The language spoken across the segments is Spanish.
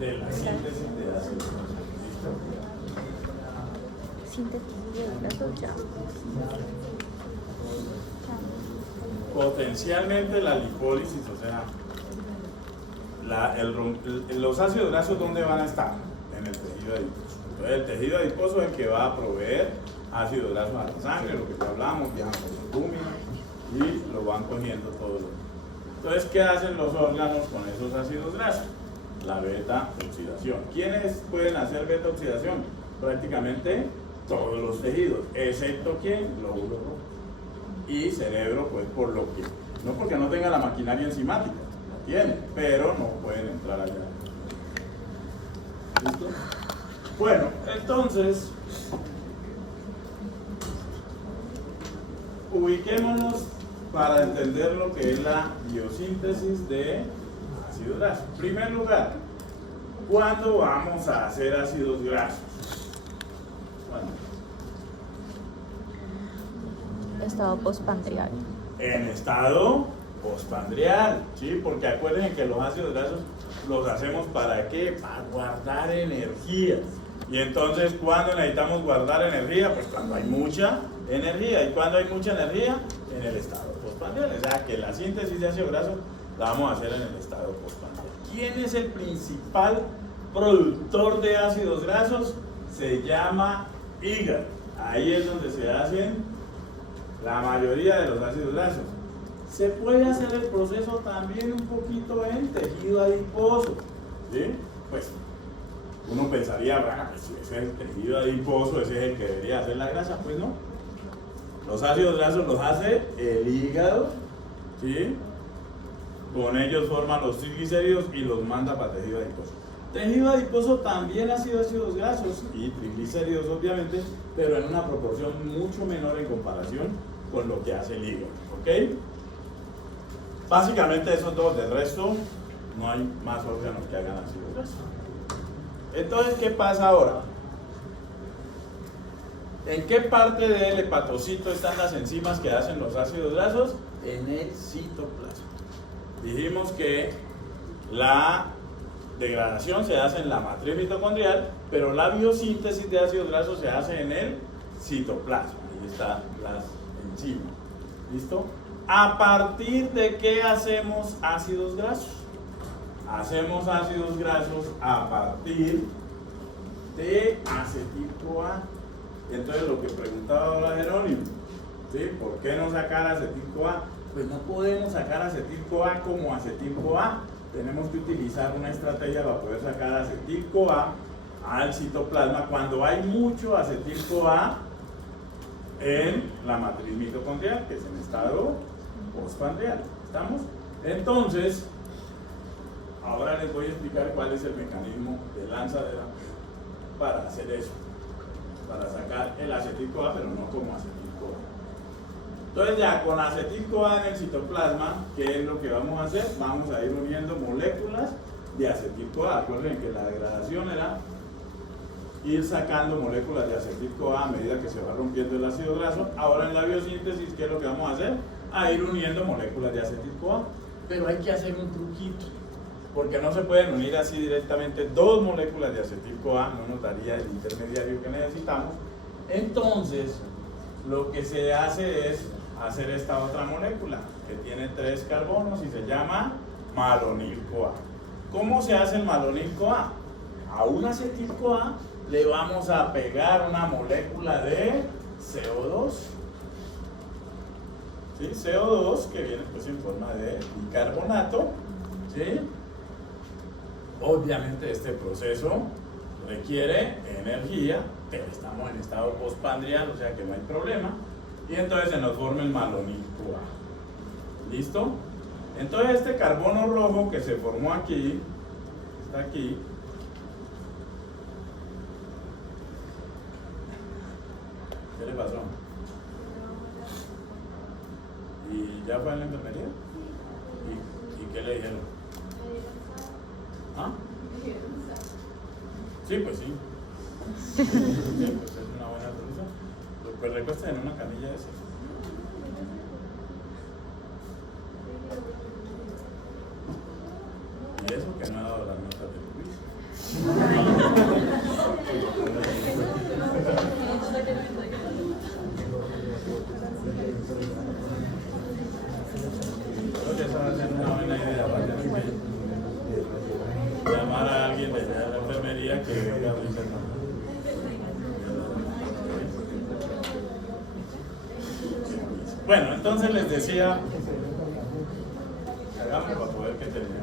de la síntesis de ácidos grasos. Síntesis de grasos ya. Potencialmente la lipólisis, o sea, los ácidos grasos, ¿dónde van a estar? En el tejido adiposo. Entonces, el tejido adiposo es el que va a proveer ácidos grasos a la sangre, lo que ya hablamos, viajan por los albúminos y lo van cogiendo todos los. Entonces, ¿qué hacen los órganos con esos ácidos grasos? La beta oxidación. ¿Quiénes pueden hacer beta oxidación? Prácticamente todos los tejidos, excepto ¿quién? Glóbulo rojo. Y cerebro, pues por lo que, no porque no tenga la maquinaria enzimática, la tiene, pero no pueden entrar allá. ¿Listo? Bueno, entonces, ubiquémonos para entender lo que es la biosíntesis de ácidos grasos. En primer lugar, ¿cuándo vamos a hacer ácidos grasos? ¿Cuándo? Estado postprandial. En estado postprandial, ¿sí? Porque acuérdense que los ácidos grasos los hacemos ¿para qué? Para guardar energía. Y entonces, ¿cuándo necesitamos guardar energía? Pues cuando hay mucha energía. ¿Y cuándo hay mucha energía? En el estado postprandial. O sea, que la síntesis de ácidos grasos la vamos a hacer en el estado postprandial. ¿Quién es el principal productor de ácidos grasos? Se llama hígado. Ahí es donde se hacen la mayoría de los ácidos grasos. Se puede hacer el proceso también un poquito en tejido adiposo, ¿sí? Pues uno pensaría, bueno, pues si ese es el tejido adiposo, ese es el que debería hacer la grasa. Pues no. Los ácidos grasos los hace el hígado, ¿sí? Con ellos forman los triglicéridos y los manda para tejido adiposo. Tejido adiposo también ha sido ácidos grasos y triglicéridos, obviamente, pero en una proporción mucho menor en comparación con lo que hace el hígado, ¿ok? Básicamente esos dos, del resto no hay más órganos que hagan ácidos grasos. Entonces, ¿qué pasa ahora? ¿En qué parte del hepatocito están las enzimas que hacen los ácidos grasos? En el citoplasma. Dijimos que la degradación se hace en la matriz mitocondrial, pero la biosíntesis de ácidos grasos se hace en el citoplasma. Ahí están las enzimas. ¿Listo? ¿A partir de qué hacemos ácidos grasos? Hacemos ácidos grasos a partir de acetil-CoA. Entonces, lo que preguntaba ahora Jerónimo, ¿sí? ¿Por qué no sacar acetil-CoA? Pues no podemos sacar acetil-CoA como acetil-CoA. Tenemos que utilizar una estrategia para poder sacar acetil-CoA al citoplasma cuando hay mucho acetil-CoA en la matriz mitocondrial, que es en estado postprandial. ¿Estamos? Entonces, ahora les voy a explicar cuál es el mecanismo de lanzadera para hacer eso, para sacar el acetil-CoA, pero no como acetil-CoA. Entonces ya con acetil-CoA en el citoplasma, ¿qué es lo que vamos a hacer? Vamos a ir uniendo moléculas de acetil-CoA. Acuérdense que la degradación era ir sacando moléculas de acetil-CoA a medida que se va rompiendo el ácido graso. Ahora en la biosíntesis, ¿qué es lo que vamos a hacer? A ir uniendo moléculas de acetil-CoA. Pero hay que hacer un truquito, porque no se pueden unir así directamente dos moléculas de acetil-CoA, no nos daría el intermediario que necesitamos. Entonces, lo que se hace es hacer esta otra molécula, que tiene 3 carbonos y se llama malonil-CoA. ¿Cómo se hace el malonil-CoA? A un acetil-CoA le vamos a pegar una molécula de CO2. ¿Sí? CO2, que viene pues en forma de bicarbonato. ¿Sí? Obviamente este proceso requiere energía, pero estamos en estado postprandial, o sea que no hay problema. Y entonces se nos forma el malonil-CoA. ¿Listo? Entonces este carbono rojo que se formó aquí, está aquí, ¿qué le pasó? ¿Y ya fue en la enfermería? ¿Y qué le dijeron? ¿Ah? Sí, pues sí. Sí, pues es una buena solución. Pues recuesta en una camilla de esas. Y eso que no ha dado las notas del quiz. llamar a alguien de la enfermería que venga a brincar. Bueno, entonces les decía, hagamos para poder que terminemos.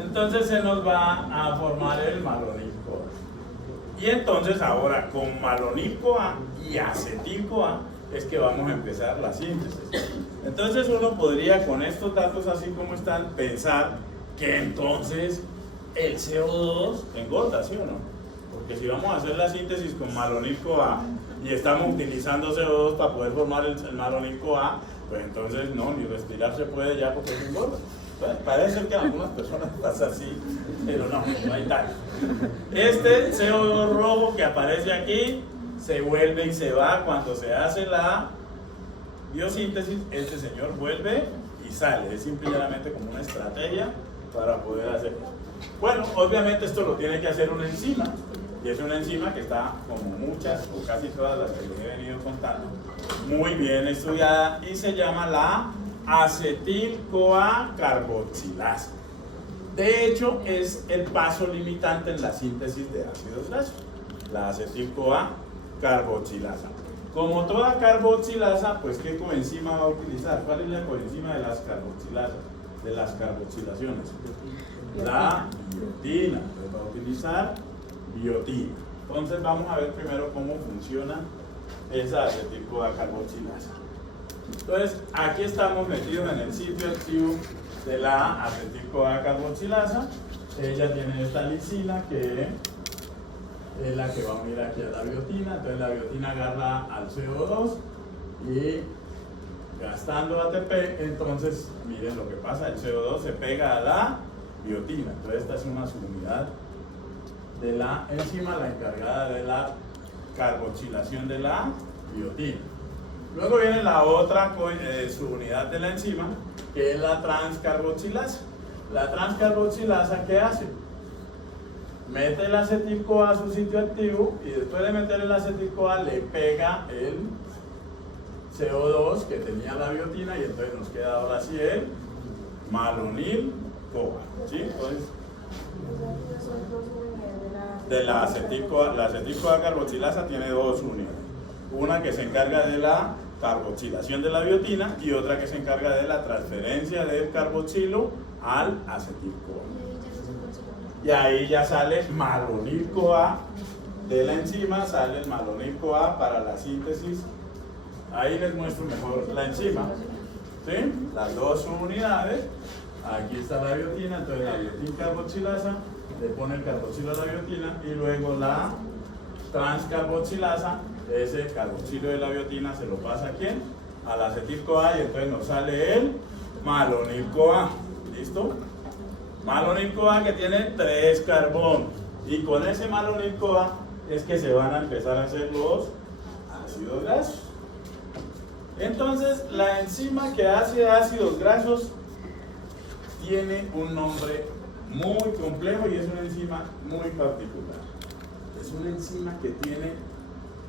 Entonces se nos va a formar el malonil-CoA. Y entonces ahora con malonil-CoA y acetil-CoA es que vamos a empezar la síntesis. Entonces uno podría con estos datos así como están pensar que entonces el CO2 engorda, ¿sí o no? Porque si vamos a hacer la síntesis con malonil-CoA y estamos utilizando CO2 para poder formar el malonil-CoA, pues entonces no, ni respirar se puede ya porque es engorda. Bueno, parece ser que a algunas personas pasa así, pero no hay tal. Este CO2 rojo que aparece aquí se vuelve y se va cuando se hace la biosíntesis. Este señor vuelve y sale, es simplemente como una estrategia para poder hacerlo. Bueno, obviamente esto lo tiene que hacer una enzima, y es una enzima que está, como muchas o casi todas las que les he venido contando, muy bien estudiada y se llama la acetil-CoA carboxilasa. De hecho, es el paso limitante en la síntesis de ácidos grasos, la acetil-CoA carboxilasa. Como toda carboxilasa, pues ¿qué coenzima va a utilizar? ¿Cuál es la coenzima de las carboxilasas? De las carboxilaciones. La biotina. Entonces va a utilizar biotina. Entonces vamos a ver primero cómo funciona esa acetil-CoA carboxilasa. Entonces aquí estamos metidos en el sitio activo de la acetil-CoA carboxilasa. Ella tiene esta lisina que es la que va a unir aquí a la biotina. Entonces la biotina agarra al CO2 y gastando ATP, entonces miren lo que pasa, el CO2 se pega a la biotina. Entonces esta es una subunidad de la enzima, la encargada de la carboxilación de la biotina. Luego viene la otra subunidad de la enzima, que es la transcarboxilasa. La transcarboxilasa, ¿qué hace? Mete el acetil-CoA a su sitio activo y después de meter el acetil-CoA le pega el CO2 que tenía la biotina y entonces nos queda ahora sí el malonil-CoA. ¿Sí? Entonces, de la acetil-CoA carboxilasa tiene dos unidades. Una que se encarga de la carboxilación de la biotina y otra que se encarga de la transferencia del carboxilo al acetil-CoA. Y ahí ya sale malonil-CoA de la enzima, sale el malonil-CoA para la síntesis. Ahí les muestro mejor la enzima, ¿sí? Las dos unidades. Aquí está la biotina, entonces la biotina carboxilasa le pone el carboxilo a la biotina y luego la transcarboxilasa, ese carboxilo de la biotina se lo pasa a quién? Al acetil-CoA y entonces nos sale el malonil-CoA. ¿Listo? Malonil-CoA que tiene 3 carbonos y con ese malonil-CoA es que se van a empezar a hacer los ácidos grasos. Entonces la enzima que hace ácidos grasos tiene un nombre muy complejo y es una enzima muy particular. Es una enzima que tiene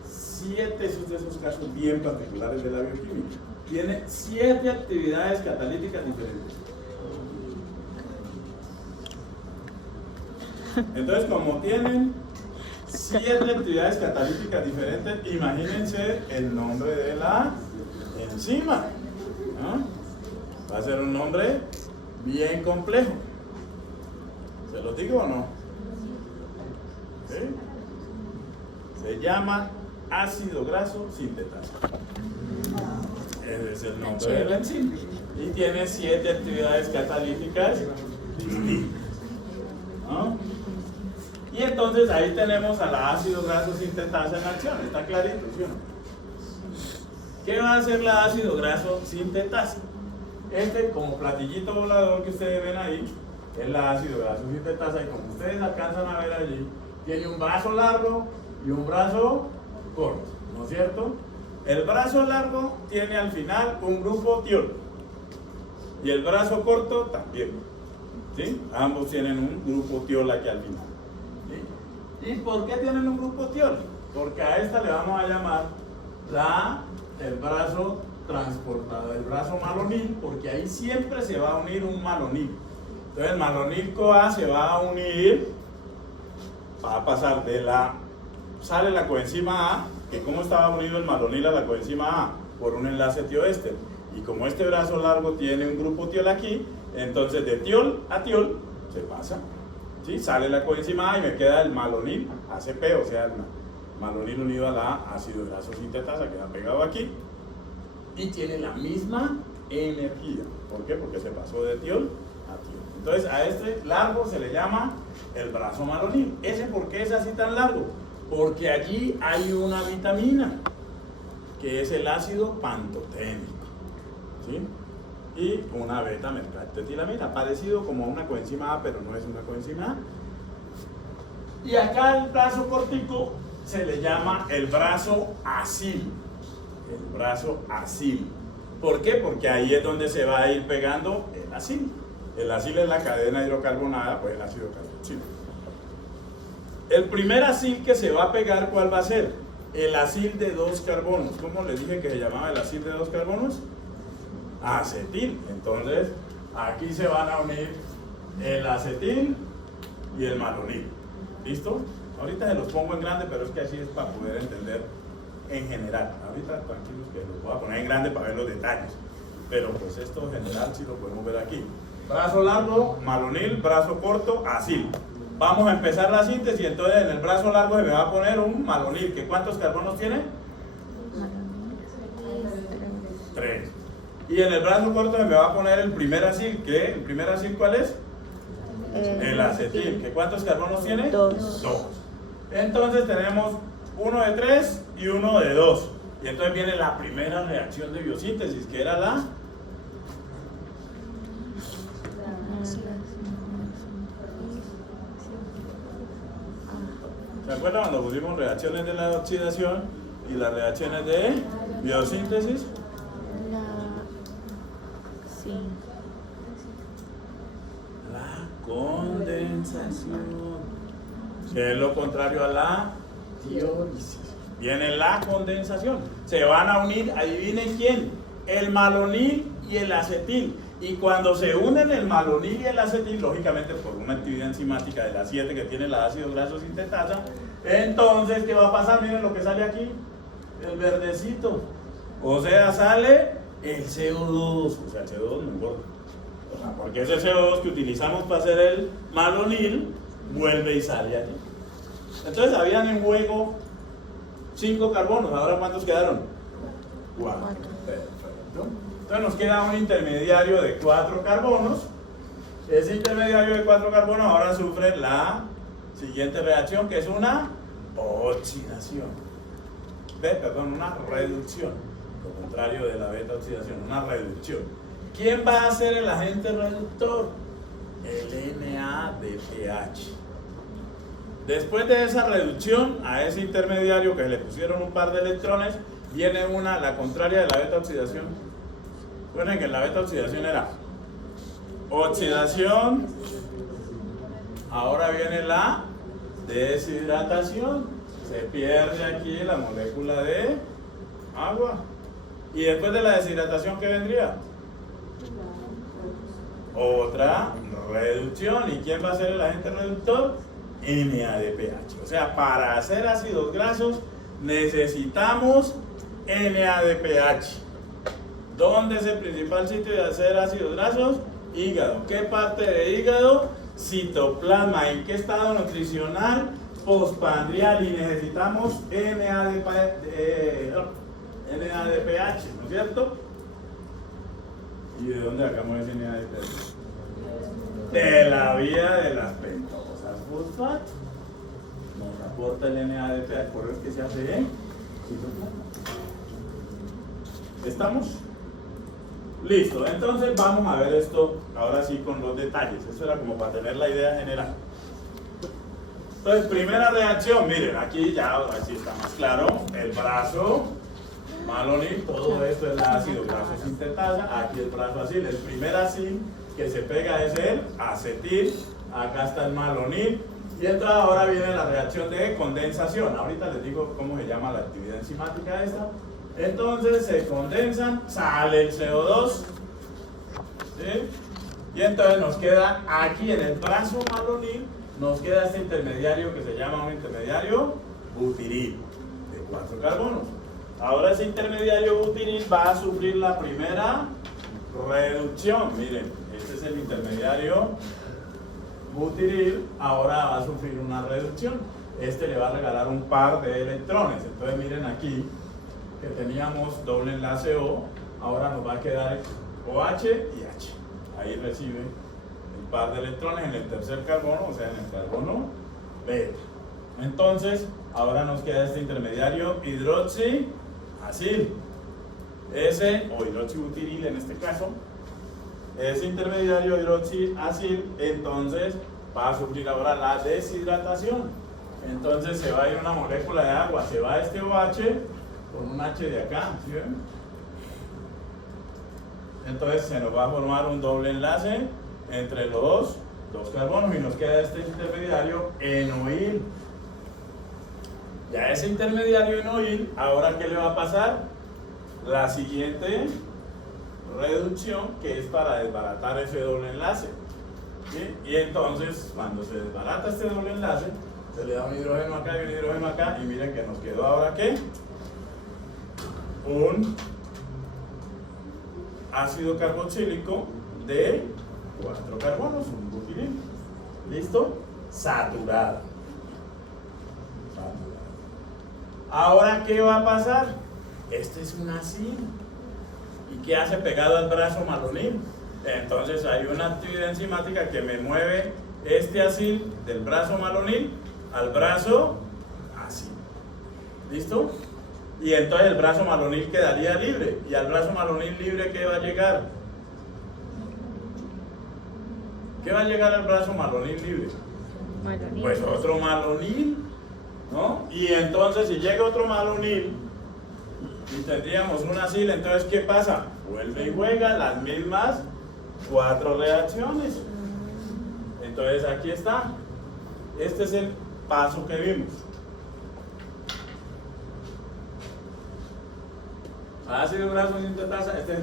7 de esos casos bien particulares de la bioquímica. Tiene 7 actividades catalíticas diferentes. Entonces, como tienen 7 actividades catalíticas diferentes, imagínense el nombre de la enzima, ¿no? Va a ser un nombre bien complejo. ¿Se los digo o no? ¿Sí? Se llama ácido graso sintetasa. Ese es el nombre de la enzima. Y tiene 7 actividades catalíticas distintas, ¿no? Y entonces ahí tenemos a la ácido graso sintetasa en acción. Está clarito, ¿sí o no? ¿Qué va a hacer la ácido graso sintetasa? Este, como platillito volador que ustedes ven ahí, es la ácido graso sintetasa y como ustedes alcanzan a ver allí, tiene un brazo largo y un brazo corto, ¿no es cierto? El brazo largo tiene al final un grupo tiol y el brazo corto también, ¿sí? Ambos tienen un grupo tiol aquí al final, ¿sí? ¿Y por qué tienen un grupo tiol? Porque a esta le vamos a llamar el brazo transportador, el brazo malonil, porque ahí siempre se va a unir un malonil. Entonces el malonil-CoA se va a unir, va a pasar de sale la coenzima A, que como estaba unido el malonil a la coenzima A por un enlace tioéster, y como este brazo largo tiene un grupo tiol aquí, entonces de tiol a tiol se pasa, ¿sí? Sale la coenzima A y me queda el malonil ACP, o sea, el malonil unido a la ácido graso sintetasa, queda pegado aquí y tiene la misma energía. ¿Por qué? Porque se pasó de tiol a tiol. Entonces a este largo se le llama el brazo malonil. ¿Ese por qué es así tan largo? Porque allí hay una vitamina que es el ácido pantoténico, ¿sí? Y una beta mercaptetilamina, parecido como una coenzima A, pero no es una coenzima A. Y acá el brazo cortico se le llama el brazo acil. El brazo acil. ¿Por qué? Porque ahí es donde se va a ir pegando el acil. El acil es la cadena hidrocarbonada, pues el ácido carboxílico. El primer acil que se va a pegar, ¿cuál va a ser? El acil de 2 carbonos. ¿Cómo les dije que se llamaba el acil de 2 carbonos? Acetil. Entonces, aquí se van a unir el acetil y el malonil. ¿Listo? Ahorita se los pongo en grande, pero es que así es para poder entender en general. Ahorita tranquilos que los voy a poner en grande para ver los detalles. Pero pues esto en general sí lo podemos ver aquí. Brazo largo, malonil, brazo corto, acil. Vamos a empezar la síntesis, entonces en el brazo largo se me va a poner un malonil, que ¿cuántos carbonos tiene? 3. Y en el brazo corto se me va a poner el primer acil, ¿qué? ¿El primer acil cuál es? El acetil, ¿que cuántos carbonos tiene? 2. 2. Entonces tenemos uno de 3 y uno de 2. Y entonces viene la primera reacción de biosíntesis, que era la... ¿Se acuerdan cuando pusimos reacciones de la oxidación y las reacciones de biosíntesis? Sí. La condensación, que es lo contrario a la diólisis. Viene la condensación. Se van a unir, adivinen quién, el malonil y el acetil. Y cuando se unen el malonil y el acetil, lógicamente por una actividad enzimática de las 7 que tiene la ácido graso sintetasa, entonces, ¿qué va a pasar? Miren lo que sale aquí, el verdecito. O sea, sale el CO2, o sea, el CO2 no importa. O sea, porque ese CO2 que utilizamos para hacer el malonil, vuelve y sale aquí. Entonces, habían en juego 5 carbonos, ¿ahora cuántos quedaron? 4. Perfecto. Entonces nos queda un intermediario de 4 carbonos. Ese intermediario de 4 carbonos ahora sufre la siguiente reacción, que es una oxidación. Perdón, una reducción. Lo contrario de la beta oxidación, una reducción. ¿Quién va a ser el agente reductor? El NADPH. Después de esa reducción a ese intermediario que le pusieron un par de electrones, viene la contraria de la beta oxidación. Recuerden que la beta oxidación era oxidación, ahora viene la deshidratación, se pierde aquí la molécula de agua. Y después de la deshidratación, ¿qué vendría? Otra reducción. ¿Y quién va a ser el agente reductor? NADPH. O sea, para hacer ácidos grasos necesitamos NADPH. ¿Dónde es el principal sitio de hacer ácidos grasos? Hígado. ¿Qué parte de hígado? Citoplasma. ¿En qué estado nutricional? Postprandial. Y necesitamos NADPH, ¿no es cierto? ¿Y de dónde sacamos ese NADPH? De la vía de las pentosas fosfato. Nos aporta el NADPH, por eso es que se hace en citoplasma. ¿Estamos? Listo, entonces vamos a ver esto ahora sí con los detalles. Eso era como para tener la idea general. Entonces, primera reacción, miren, aquí ya así está más claro. El brazo malonil, todo esto es el ácido graso sintetasa. Aquí el brazo acil, el primer acil que se pega es el acetil. Acá está el malonil. Y entonces ahora viene la reacción de condensación. Ahorita les digo cómo se llama la actividad enzimática esta. Entonces se condensan, sale el CO2, ¿sí? Y entonces nos queda aquí en el brazo malonil, nos queda este intermediario que se llama un intermediario butiril, de 4 carbonos. Ahora ese intermediario butiril va a sufrir la primera reducción. Miren, este es el intermediario butiril, ahora va a sufrir una reducción. Este le va a regalar un par de electrones. Entonces miren aquí que teníamos doble enlace O, ahora nos va a quedar OH y H. Ahí recibe el par de electrones en el tercer carbono, o sea en el carbono beta. Entonces ahora nos queda este intermediario hidroxiacil, ese, o hidroxibutiril en este caso. Ese intermediario hidroxiacil entonces va a sufrir ahora la deshidratación. Entonces se va a ir una molécula de agua, se va este OH con un H de acá, ¿sí ven? Entonces se nos va a formar un doble enlace entre los dos carbonos y nos queda este intermediario enoil. Ya ese intermediario enoil, ahora ¿qué le va a pasar? La siguiente reducción, que es para desbaratar ese doble enlace, ¿sí? Y entonces cuando se desbarata este doble enlace, se le da un hidrógeno acá y un hidrógeno acá, y miren que nos quedó ahora ¿qué? Un ácido carboxílico de 4 carbonos, un butiril. ¿Listo? Saturado. Ahora, ¿qué va a pasar? Este es un acil. ¿Y qué hace pegado al brazo malonil? Entonces hay una actividad enzimática que me mueve este acil del brazo malonil al brazo acil. ¿Listo? Y entonces el brazo malonil quedaría libre. ¿Y al brazo malonil libre qué va a llegar? ¿Qué va a llegar al brazo malonil libre? Malonil. Pues otro malonil, ¿no? Y entonces si llega otro malonil y tendríamos un acil, entonces ¿qué pasa? Vuelve y juega las mismas 4 reacciones. Entonces aquí está. Este es el paso que vimos. Ácido graso sintetasa, esto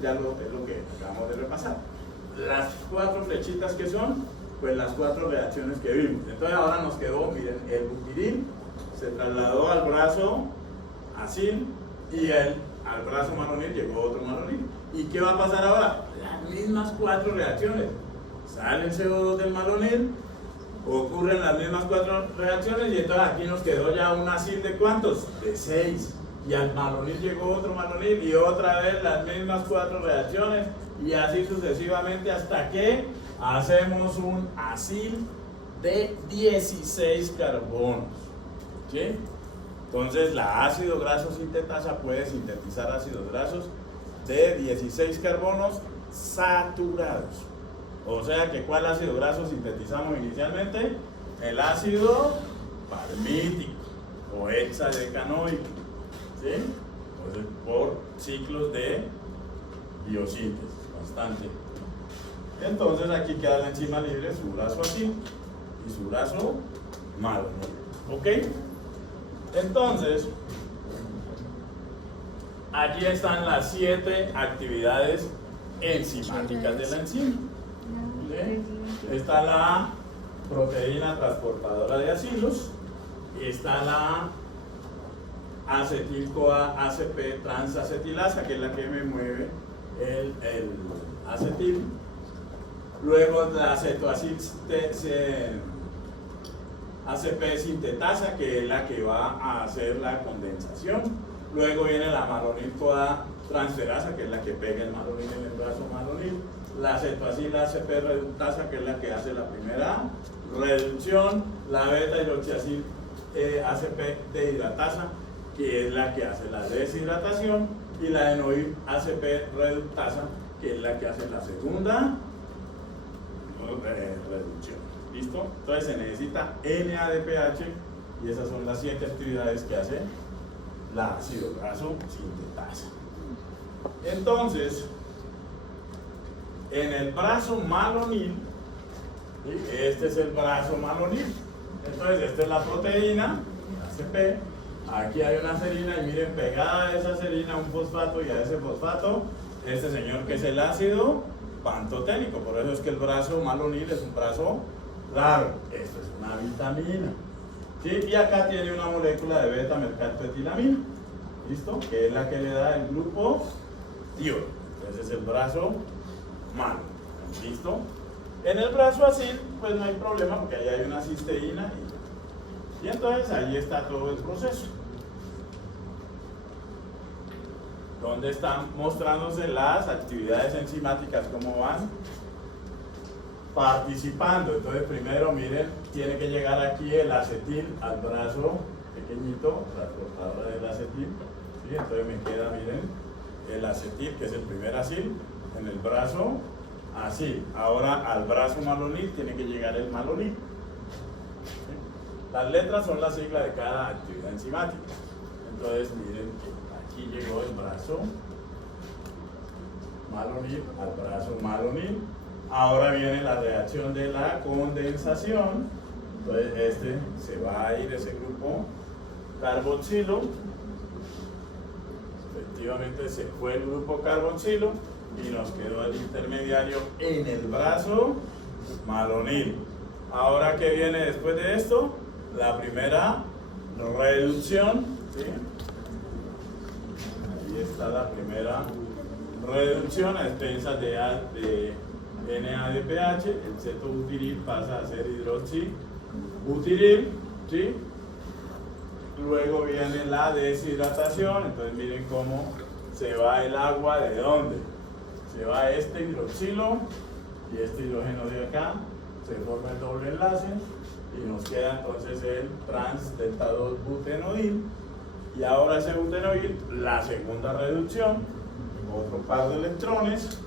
ya es lo que acabamos de repasar. Las 4 flechitas que son, pues las 4 reacciones que vimos. Entonces ahora nos quedó, miren, el butiril se trasladó al brazo acil y al brazo malonil llegó otro malonil. ¿Y qué va a pasar ahora? Las mismas 4 reacciones. Sale el CO2 del malonil, ocurren las mismas 4 reacciones y entonces aquí nos quedó ya un acil de ¿cuántos? De 6. Y al malonil llegó otro malonil y otra vez las mismas 4 reacciones y así sucesivamente hasta que hacemos un acil de 16 carbonos. ¿Sí? Entonces la ácido graso sintetasa puede sintetizar ácidos grasos de 16 carbonos saturados. O sea que ¿cuál ácido graso sintetizamos inicialmente? El ácido palmítico o hexadecanoico. ¿Sí? Entonces, por ciclos de biosíntesis constante. Entonces aquí queda la enzima libre, su brazo así y su brazo malo, ¿no? ¿Ok? Entonces, aquí están las 7 actividades enzimáticas de la enzima. ¿Sí? Está la proteína transportadora de acilos, está la acetil-CoA ACP transacetilasa, que es la que me mueve el acetil. Luego la acetoacil ACP sintetasa, que es la que va a hacer la condensación. Luego viene la malonil-CoA transferasa, que es la que pega el malonil en el brazo malonil. La acetoacil ACP reductasa, que es la que hace la primera reducción. La beta-hidroxiacil ACP dehidratasa, que es la que hace la deshidratación, y la enoil ACP reductasa, que es la que hace la segunda reducción. ¿Listo? Entonces se necesita NADPH y esas son las 7 actividades que hace la ácido graso sintetasa. Entonces, en el brazo malonil, ¿sí? Este es el brazo malonil. Entonces, esta es la proteína, ACP. Aquí hay una serina y miren, pegada a esa serina un fosfato y a ese fosfato, este señor que es el ácido pantoténico. Por eso es que el brazo malonil es un brazo largo. Esto es una vitamina. ¿Sí? Y acá tiene una molécula de beta-mercaptoetilamina. ¿Listo? Que es la que le da el grupo diol. Ese es el brazo malo. ¿Listo? En el brazo acil, pues no hay problema porque ahí hay una cisteína y entonces ahí está todo el proceso. Donde están mostrándose las actividades enzimáticas, cómo van participando. Entonces primero, miren, tiene que llegar aquí el acetil al brazo pequeñito, transportadora del acetil. ¿Sí? Entonces me queda, miren, el acetil, que es el primer acil, en el brazo acil. Ahora al brazo malonil tiene que llegar el malonil. ¿Sí? Las letras son la sigla de cada actividad enzimática. Entonces miren que aquí llegó el brazo malonil al brazo malonil. Ahora viene la reacción de la condensación. Entonces este se va a ir, ese grupo carboxilo. Efectivamente se fue el grupo carboxilo y nos quedó el intermediario en el brazo malonil. Ahora, ¿qué viene después de esto? La primera reducción. ¿Sí? Ahí está la primera reducción a expensas de NADPH. El cetobutiril pasa a ser hidroxibutiril. ¿Sí? Luego viene la deshidratación. Entonces miren cómo se va el agua. ¿De dónde? Se va este hidroxilo y este hidrógeno de acá. Se forma el doble enlace y nos queda entonces el trans delta 2 butenodil. Y ahora ese butenodil, la segunda reducción, otro par de electrones,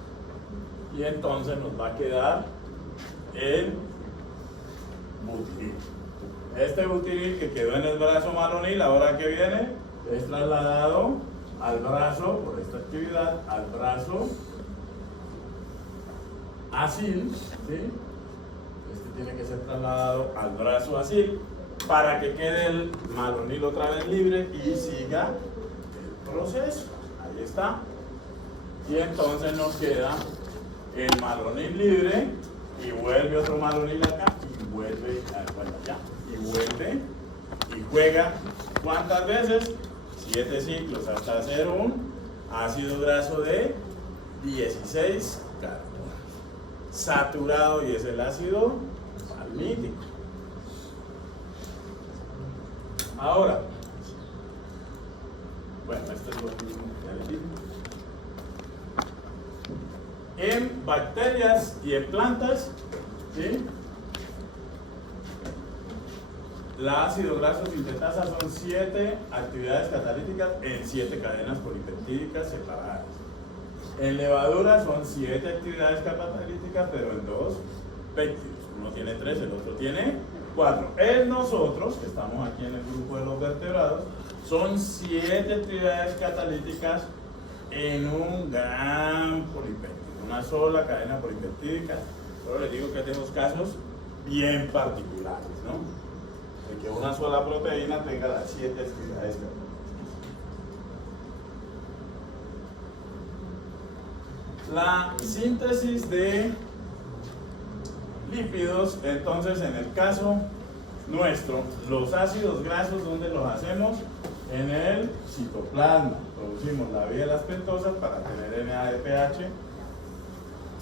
y entonces nos va a quedar el butiril. Este butiril que quedó en el brazo malonil, ahora que viene, es trasladado al brazo, por esta actividad, al brazo acil, ¿sí? Este tiene que ser trasladado al brazo acil para que quede el malonil otra vez libre y siga el proceso. Ahí está. Y entonces nos queda el malonil libre y vuelve otro malonil acá y vuelve allá. Y vuelve y juega ¿cuántas veces? 7 ciclos hasta hacer un ácido graso de 16 carbonos saturado, y es el ácido salmítico. Ahora, bueno, esto es lo mismo que en bacterias y en plantas, ¿sí? La ácido graso sintetasa son 7 actividades catalíticas en 7 cadenas polipeptídicas separadas. En levadura son 7 actividades catalíticas, pero en 2 péptidos. Uno tiene 3, el otro tiene 4. En nosotros, que estamos aquí en el grupo de los vertebrados, son 7 actividades catalíticas en un gran polipéptido, una sola cadena polipeptídica. Solo les digo que es de esos casos bien particulares, ¿no? De que una sola proteína tenga las 7 actividades catalíticas. La síntesis de lípidos, entonces en el caso nuestro, los ácidos grasos, ¿dónde los hacemos? En el citoplasma. Producimos la vía de las pentosas para tener NADPH.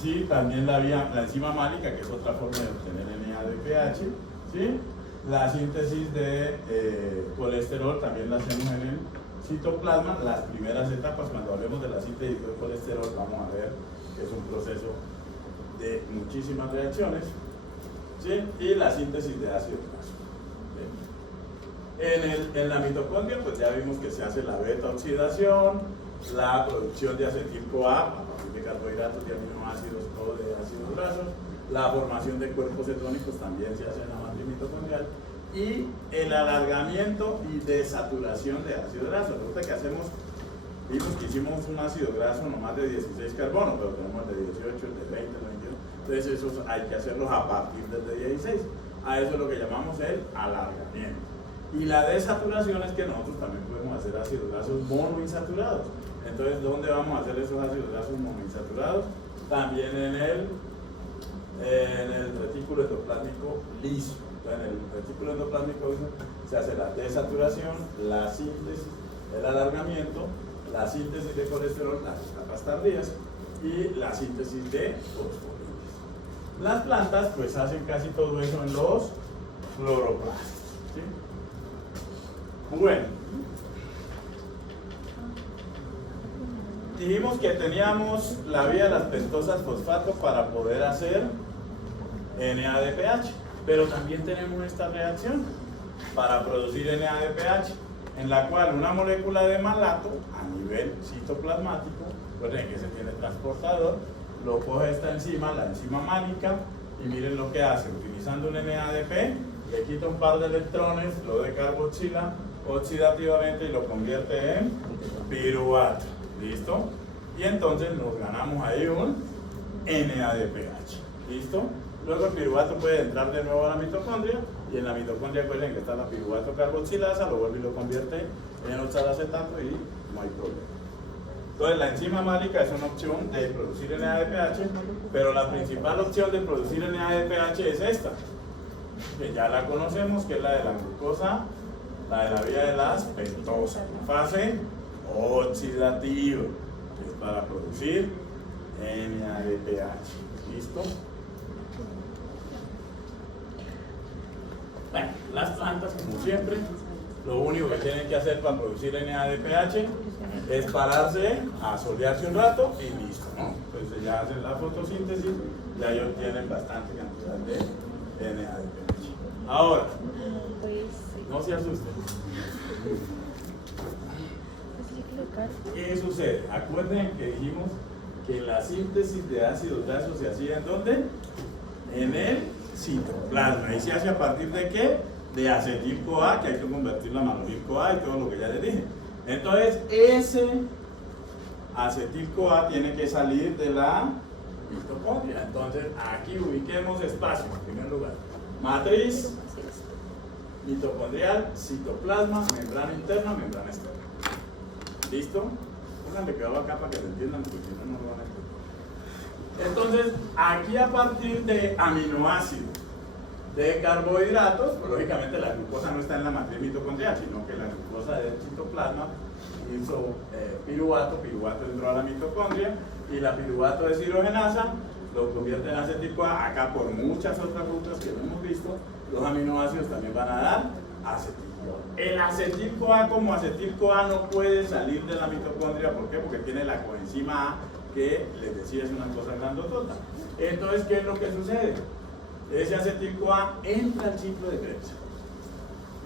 Sí, también la enzima málica, que es otra forma de obtener NADPH. ¿Sí? La síntesis de colesterol también la hacemos en el citoplasma. Las primeras etapas, cuando hablemos de la síntesis de colesterol, vamos a ver que es un proceso de muchísimas reacciones. ¿Sí? Y la síntesis de ácido graso. En la mitocondria, pues ya vimos que se hace la beta oxidación, la producción de acetil-CoA a partir de carbohidratos y aminoácidos o de ácidos grasos, la formación de cuerpos cetónicos también se hace en la matriz mitocondrial, y el alargamiento y desaturación de ácido graso. Resulta que vimos que hicimos un ácido graso no más de 16 carbonos, pero tenemos el de 18, el de 20, el de 21. Entonces esos hay que hacerlos a partir del de 16. A eso es lo que llamamos el alargamiento. Y la desaturación es que nosotros también podemos hacer ácidos grasos monoinsaturados. Entonces, ¿dónde vamos a hacer esos ácidos grasos monoinsaturados? también en el retículo endoplásmico liso. En el retículo endoplásmico liso se hace la desaturación, la síntesis, el alargamiento, la síntesis de colesterol, las etapas tardías, y la síntesis de fosfolípidos. Las plantas pues hacen casi todo eso en los cloroplastos, ¿sí? Bueno, dijimos que teníamos la vía de las pentosas fosfato para poder hacer NADPH, pero también tenemos esta reacción para producir NADPH, en la cual una molécula de malato a nivel citoplasmático, recuerden que se tiene transportador, lo coge esta enzima, la enzima málica, y miren lo que hace, utilizando un NADP, le quita un par de electrones, lo decarboxila oxidativamente y lo convierte en piruvato. ¿Listo? Y entonces nos ganamos ahí un NADPH. ¿Listo? Luego el piruvato puede entrar de nuevo a la mitocondria, y en la mitocondria recuerden que está la piruvato carboxilasa, lo vuelve y lo convierte en oxalacetato y no hay problema. Entonces la enzima málica es una opción de producir NADPH, pero la principal opción de producir NADPH es esta, que ya la conocemos, que es la de la glucosa, la de la vía de las pentosas, fase oxidativa, que es para producir NADPH. ¿Listo? Bueno, las plantas, como siempre, lo único que tienen que hacer para producir NADPH es pararse a solearse un rato y listo, ¿no? Pues ya hacen la fotosíntesis, ya ellos tienen bastante cantidad de NADPH. Ahora, no se asusten. ¿Qué sucede? Acuerden que dijimos que la síntesis de ácidos grasos se hacía ¿en dónde? En el citoplasma. ¿Y se hace a partir de qué? De acetil-CoA, que hay que convertirlo a malonyl-CoA y todo lo que ya les dije. Entonces, ese acetil-CoA tiene que salir de la mitocondria. Entonces, aquí ubiquemos espacio, en primer lugar. Matriz mitocondrial, citoplasma, membrana interna, membrana externa. ¿Listo? Pónganle que va acá para que se entiendan, porque si no, no lo van a entender. Entonces, aquí a partir de aminoácidos, de carbohidratos, pues lógicamente la glucosa no está en la matriz mitocondrial, sino que la glucosa del citoplasma hizo piruvato entró a la mitocondria, y la piruvato deshidrogenasa lo convierte en acetil-CoA. Acá por muchas otras rutas que no hemos visto, los aminoácidos también van a dar acetil-CoA. El acetil-CoA como acetil-CoA no puede salir de la mitocondria. ¿Por qué? Porque tiene la coenzima A, que les decía es una cosa grandotota. Entonces, ¿qué es lo que sucede? Ese acetil-CoA entra al ciclo de Krebs.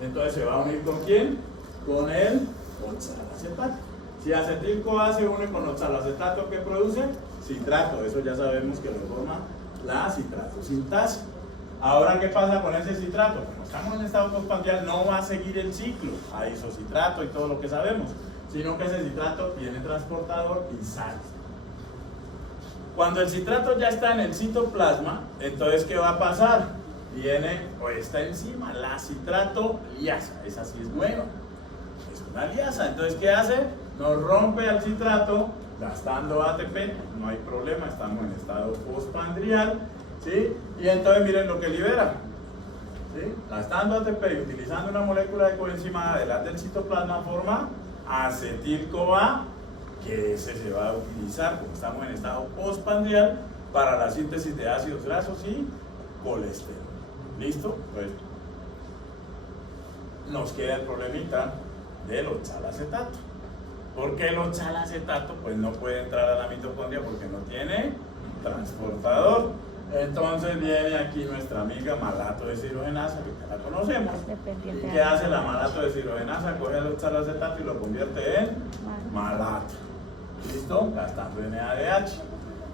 Entonces se va a unir ¿con quién? Con el oxalacetato. Si acetil-CoA se une con oxalacetato, ¿qué produce? Citrato. Eso ya sabemos que lo forma la citratosintasa. Ahora, ¿qué pasa con ese citrato? Como estamos en estado postprandial, no va a seguir el ciclo a isocitrato y todo lo que sabemos, sino que ese citrato tiene transportador y sale. Cuando el citrato ya está en el citoplasma, entonces ¿qué va a pasar? Viene esta enzima, la citrato liasa. Esa sí es nueva, es una liasa. Entonces, ¿qué hace? Nos rompe al citrato gastando ATP, no hay problema, estamos en estado postprandial, ¿sí? Y entonces miren lo que libera, ¿sí? Gastando ATP y utilizando una molécula de coenzima del citoplasma, forma acetil-CoA, que ese se va a utilizar, como estamos en estado postprandial, para la síntesis de ácidos grasos y colesterol. ¿Listo? Pues nos queda el problemita del oxalacetato. ¿Por qué el oxalacetato? Pues no puede entrar a la mitocondria porque no tiene transportador. Entonces viene aquí nuestra amiga malato deshidrogenasa, que ya la conocemos. ¿Y qué hace la malato deshidrogenasa? Coge el oxalacetato y lo convierte en malato. ¿Listo? Gastando NADH.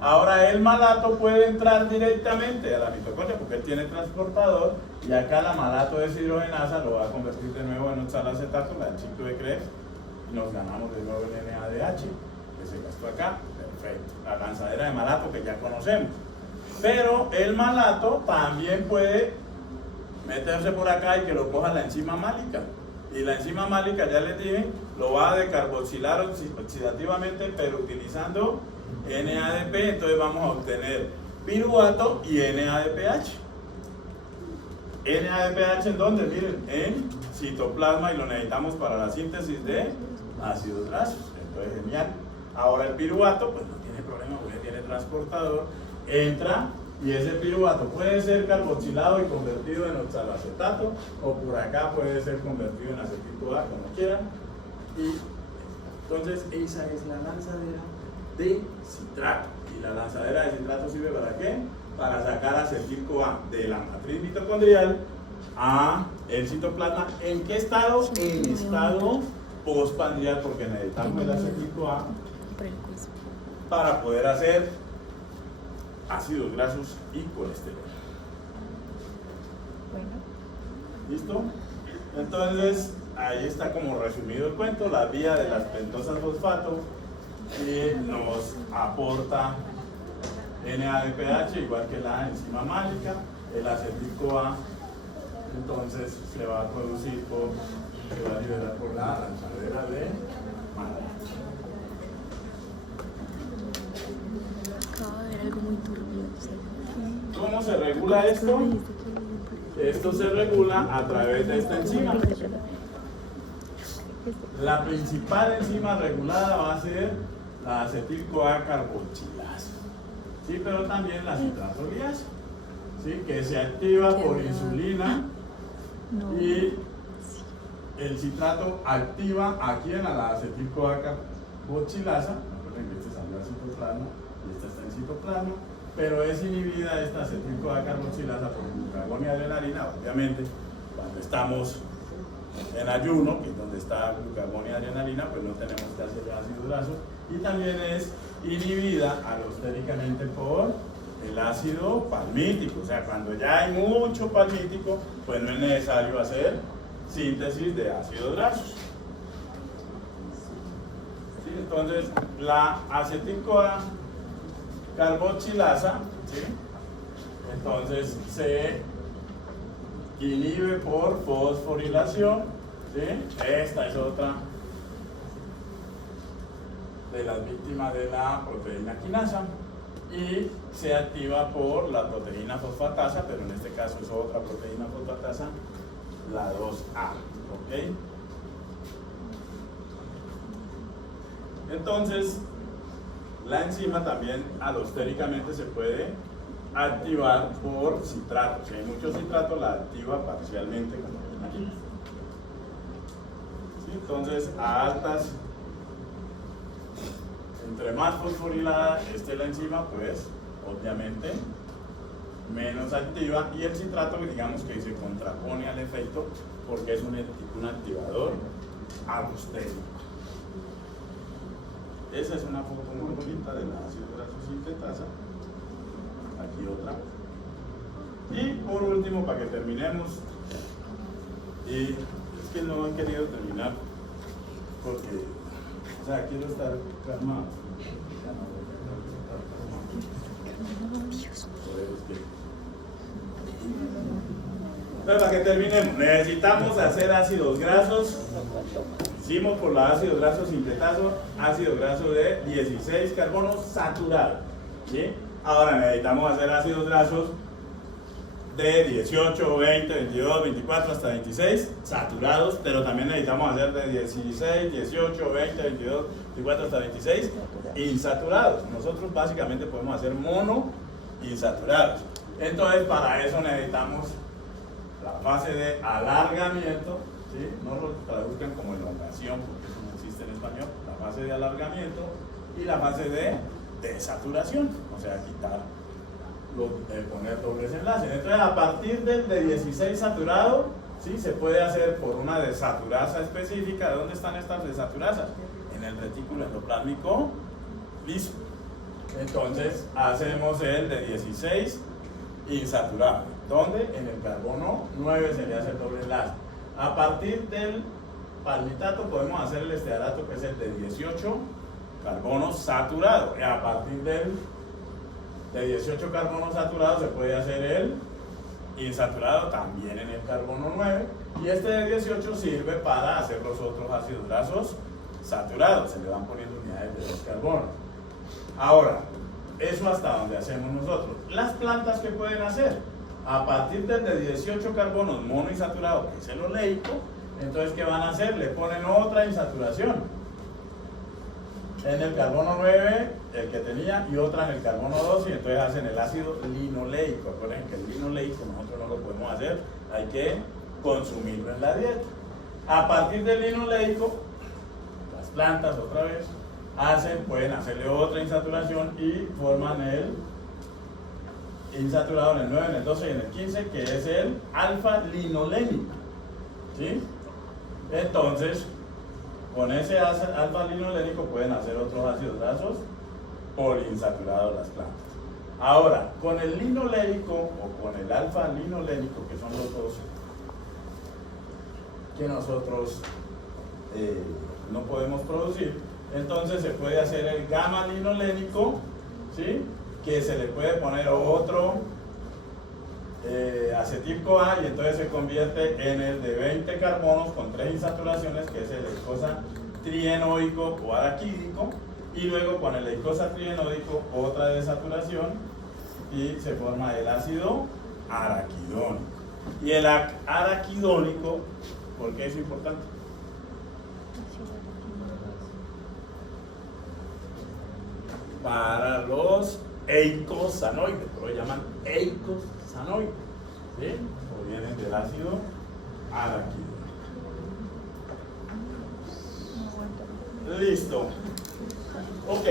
Ahora el malato puede entrar directamente a la mitocondria porque él tiene transportador, y acá la malato deshidrogenasa lo va a convertir de nuevo en oxalacetato, la del ciclo de Krebs, y nos ganamos de nuevo el NADH, que se gastó acá. Perfecto. La lanzadera de malato que ya conocemos. Pero el malato también puede meterse por acá y que lo coja la enzima málica. Y la enzima málica, ya les dije, lo va a decarboxilar oxidativamente, pero utilizando NADP. Entonces vamos a obtener piruvato y NADPH. NADPH ¿en dónde? Miren, en citoplasma, y lo necesitamos para la síntesis de ácidos grasos. Entonces, genial. Ahora el piruvato, pues no tiene problema porque tiene transportador, entra, y ese piruvato puede ser carboxilado y convertido en oxaloacetato, o por acá puede ser convertido en acetil-CoA, como quieran. Y entonces esa es la lanzadera de citrato. Y la lanzadera de citrato sirve ¿para qué? Para sacar acetil-CoA de la matriz mitocondrial a el citoplasma. ¿En qué estado? En estado postpandrial, porque necesitamos el acetil-CoA para poder hacer ácidos grasos y colesterol. Bueno. ¿Listo? Entonces, ahí está como resumido el cuento, la vía de las pentosas fosfato, que nos aporta NADPH, igual que la enzima málica, el acetil-CoA, entonces se va a producir se va a liberar por la lanzadera de Maillard. Acabo de ver algo muy turbio. ¿Cómo se regula esto? Esto se regula a través de esta enzima. La principal enzima regulada va a ser la acetil-CoA carboxilasa, ¿sí? Pero también la citratoliasa, ¿sí? Que se activa por insulina, y el citrato activa aquí en la acetil-CoA carboxilasa. Recuerden que este salió al citoplasma y esta está en citoplasma, pero es inhibida esta acetil-CoA carboxilasa por glucagón y adrenalina, obviamente. Cuando estamos en ayuno, que es donde está glucagón y adrenalina, pues no tenemos que hacer ácido graso. Y también es inhibida alostéricamente por el ácido palmítico. O sea, cuando ya hay mucho palmítico, pues no es necesario hacer síntesis de ácidos grasos. ¿Sí? Entonces, la acetil-CoA carboxilasa, ¿sí? Entonces se inhibe por fosforilación, ¿sí? Esta es otra de las víctimas de la proteína quinasa, y se activa por la proteína fosfatasa, pero en este caso es otra proteína fosfatasa, la 2A, ¿ok? Entonces, la enzima también alostéricamente se puede activar por citrato. Si hay mucho citrato, la activa parcialmente, como ven aquí. ¿Sí? Entonces, a altas, entre más fosforilada esté la enzima, pues obviamente menos activa, y el citrato, digamos que se contrapone al efecto porque es un activador alostérico. Esa es una foto muy bonita de la ácido graso sintetasa. Aquí otra. Y por último, para que terminemos, y es que no he querido terminar porque, o sea, quiero estar calmado. Pero para que terminemos, necesitamos hacer ácidos grasos. Hicimos por la ácido graso sintetazo, ácido graso de 16 carbonos saturados, ¿sí? Ahora necesitamos hacer ácidos grasos de 18, 20, 22, 24 hasta 26 saturados, pero también necesitamos hacer de 16, 18, 20, 22, 24 hasta 26 insaturados. Nosotros básicamente podemos hacer mono insaturados. Entonces, para eso necesitamos la fase de alargamiento, ¿sí? No lo traduzcan como elongación porque eso no existe en español. La fase de alargamiento y la fase de desaturación, o sea, poner dobles enlaces. Entonces, a partir del de 16 saturado, ¿sí? Se puede hacer por una desaturasa específica. ¿De dónde están estas desaturasas? En el retículo endoplásmico liso. Entonces, hacemos el de 16 insaturado. ¿Dónde? En el carbono 9 se le hace el doble enlace. A partir del palmitato podemos hacer el estearato, que es el de 18 carbonos saturados. Y a partir de 18 carbonos saturados se puede hacer el insaturado también en el carbono 9. Y este de 18 sirve para hacer los otros ácidos grasos saturados, se le van poniendo unidades de 2 carbonos. Ahora, eso hasta donde hacemos nosotros. Las plantas, ¿qué pueden hacer? A partir del de 18 carbonos monoinsaturado, que es el oleico, entonces ¿qué van a hacer? Le ponen otra insaturación en el carbono 9, el que tenía, y otra en el carbono 2, y entonces hacen el ácido linoleico. Acuérdense que el linoleico nosotros no lo podemos hacer, hay que consumirlo en la dieta. A partir del linoleico, las plantas otra vez pueden hacerle otra insaturación y forman el insaturado en el 9, en el 12 y en el 15, que es el alfa-linolénico. ¿Sí? Entonces, con ese alfa-linolénico pueden hacer otros ácidos grasos poliinsaturados las plantas. Ahora, con el linoleico o con el alfa-linolénico, que son los dos que nosotros no podemos producir, entonces se puede hacer el gamma-linolénico, ¿sí? Que se le puede poner otro acetil-CoA y entonces se convierte en el de 20 carbonos con 3 insaturaciones, que es el eicosa trienoico o araquídico, y luego con el eicosa trienoico otra desaturación y se forma el ácido araquidónico. Y el araquidónico, ¿por qué es importante? Para los eicosanoides, por lo llaman eicosanoides, ¿sí? Provienen del ácido araquidónico. Listo. Ok.